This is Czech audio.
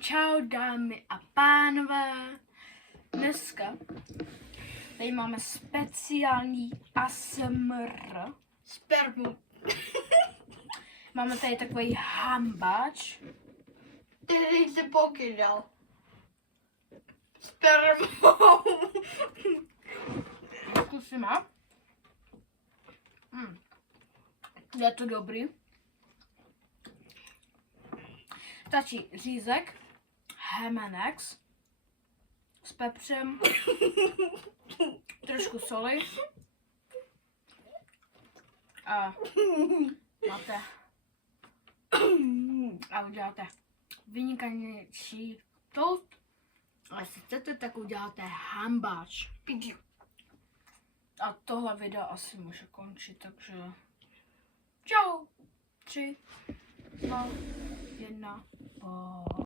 Čau dámy a pánové. Dneska tady máme speciální ASMR. Spermu. Máme tady takový hambáč. Ty se pokydal. Spermou. Zkusíme. Je to dobrý. Stačí řízek, hemenex s pepřem, trošku soli a máte a uděláte vynikající toast. A jestli chcete, tak uděláte hambáč. A tohle video asi může končit, takže čau. 3, 2, 1, po.